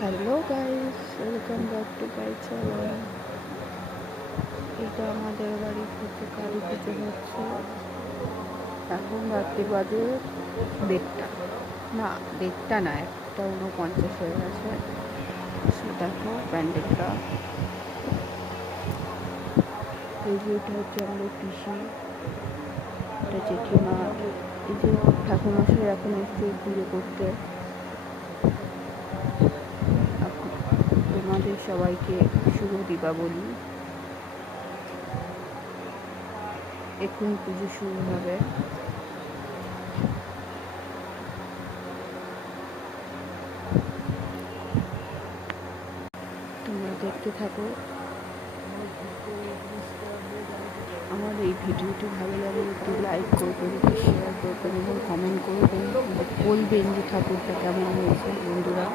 Hello guys, welcome back to my channel. এটা আমাদের বাড়ি থেকে কালী পুজো হচ্ছে। এখন রাত্রি বাজে 1:30, না 1:30 না, 1:49 হয়ে গেছে। সে দেখো প্যান্ডেলটা, এই যে এটা হচ্ছে আমাদের পিসি, এটা জেঠিমা, এই যে ঠাকুরমশাই এখন এসছে পুজো করতে। তোমাদের সবাইকে শুভ দীপাবলি। এখন পুজো শুরু হবে। তোমরা দেখতে থাকো। আমার এই ভিডিওটি ভালো লাগলে একটু লাইক করবেন, শেয়ার করবেন এবং কমেন্ট করবেন, বলবেন যে ঠাকুরটা কেমন হয়েছে বন্ধুরা।